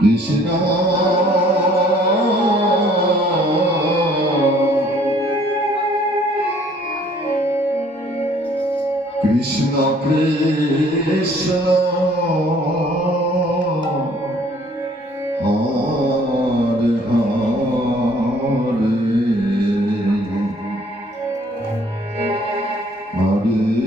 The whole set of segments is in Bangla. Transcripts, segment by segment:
কৃষ্ণ কৃষ্ণ কৃষ্ণ হরে হরে হরে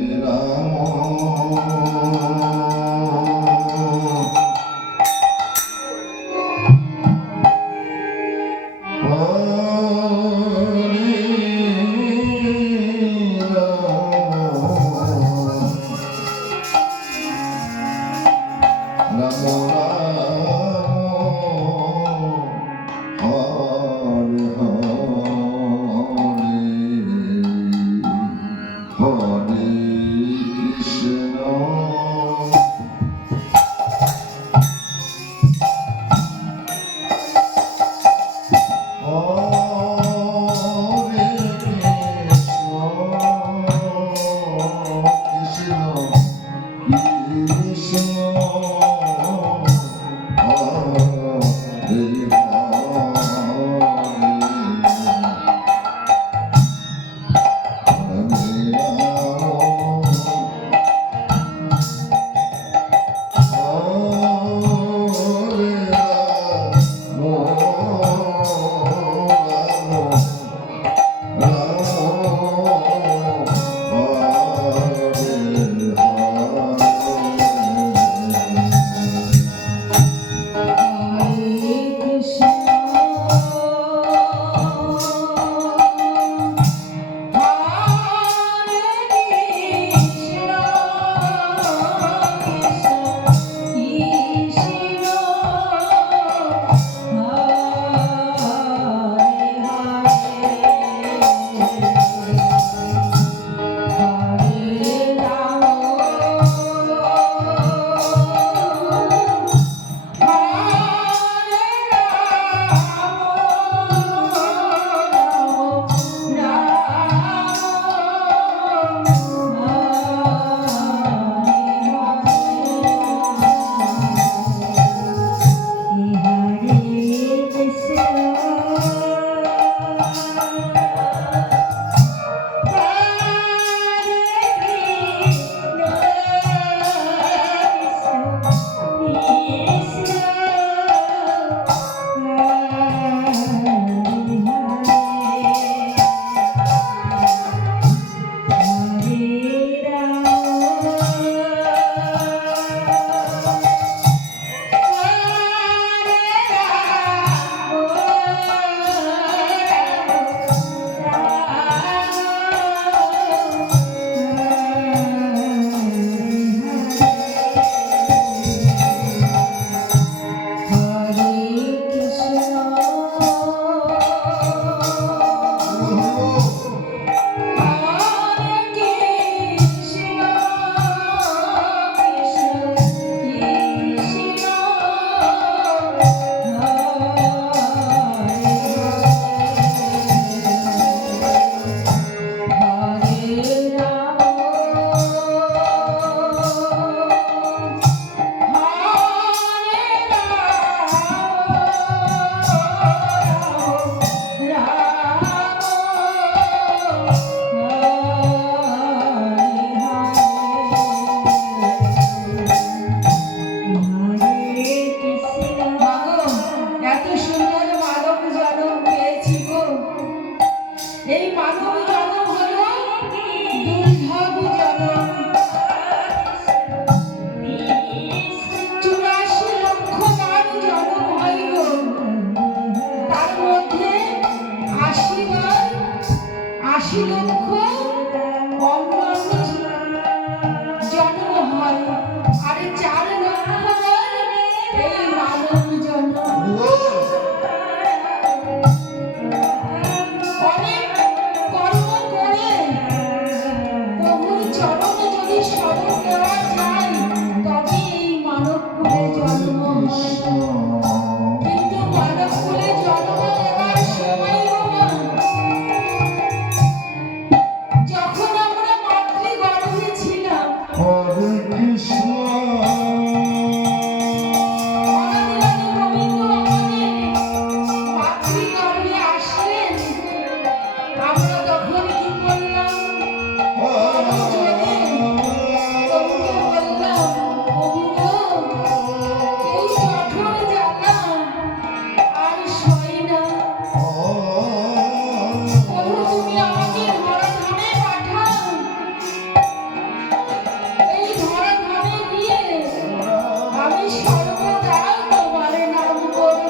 সর্বদা তোমার নাম করব।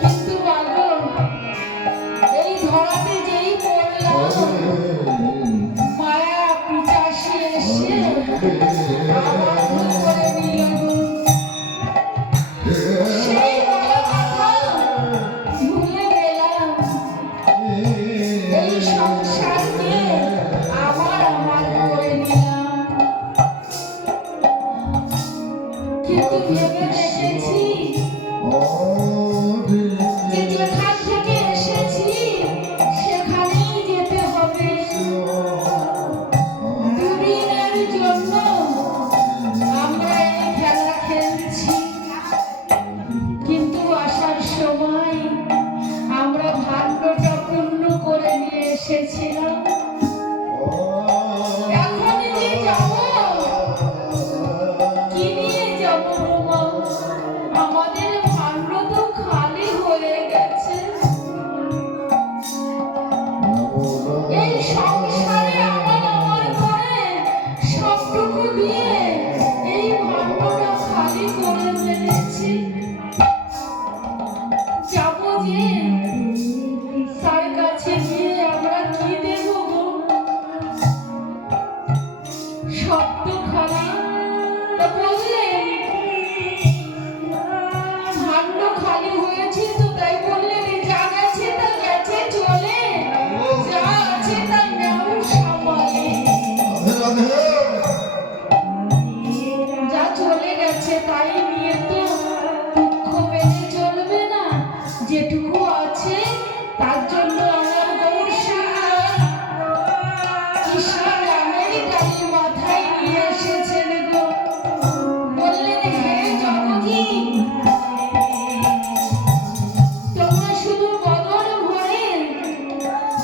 কিন্তু মাগো, এই ধরাতে যেই পড়লাম, মায়া পিচাসী এসে আমার ভুল করে নিল গো। সেই বড় কথা ভুলে গেলাম, এই সংসারকে আমার করে নিলাম। কিন্তু ভেবে দেখেছি যে যেখান থেকে এসেছি সেখানেই যেতে হবে। দুদিনের জন্য আমরা এই খেলা খেলছি, কিন্তু আসার সময় আমরা ভাগ্যটা পূর্ণ করে নিয়ে এসেছিলাম। এখন যে যাব, কি নিয়ে যাব মা? আমাদের ভাগ্য তো খালি হয়ে গেছে। এই সংসারে আমার করে সবটুকু দিয়ে এই ভাগ্যটা খালি করে ফেলেছি। যাব যে তার কাছে গিয়ে আমরা কি দেব গো? শব্দ খালি বললে ভাগ্য খালি হয়েছে, তো তাই বললেন যা গেছে তা গেছে চলে, যা আছে তা নাও সামালে। যা চলে গেছে তাই নিয়ে তো দুঃখ পেলে চলবে না। যেটুকু আছে তার জন্য আমার গৌর কৃষ্ণ রামের গাড়ি মাথায় নিয়ে এসেছেন গো। বললেন হে জগজি, তোমরা শুধু বদন ভরে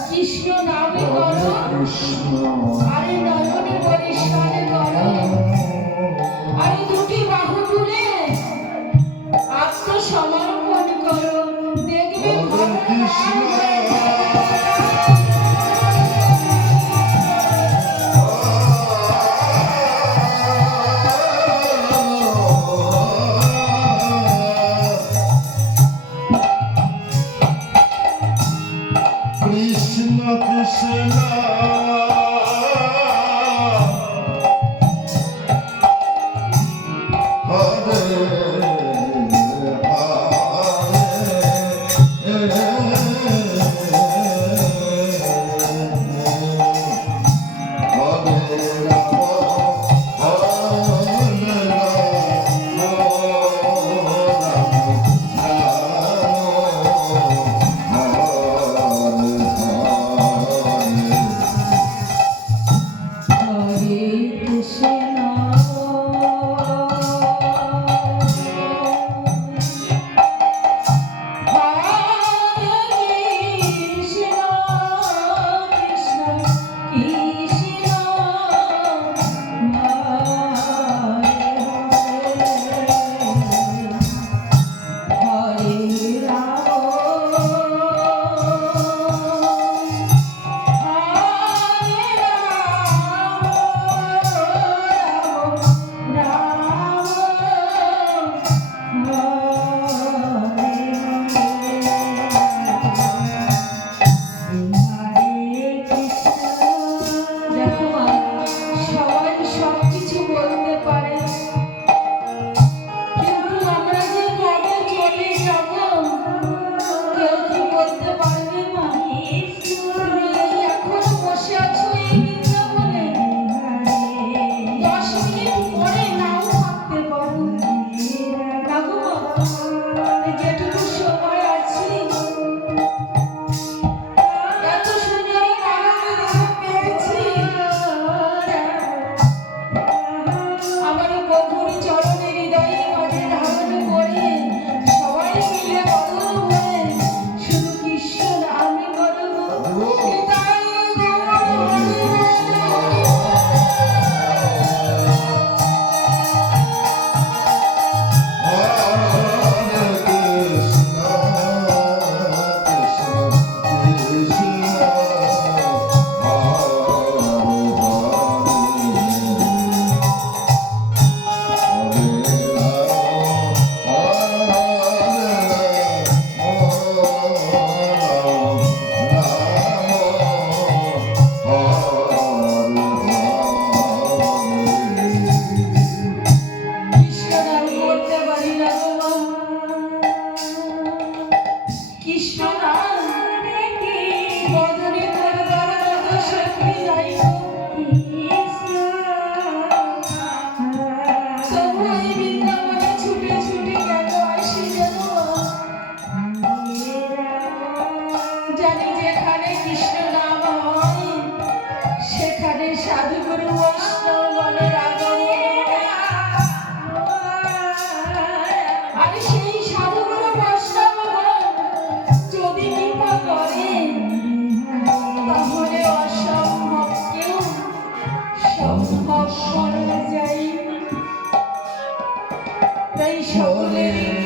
কৃষ্ণ নামে করো, আরে নয়নে পরিষ্কার করো, আরে দুটি বাহু তুলে সকলেরই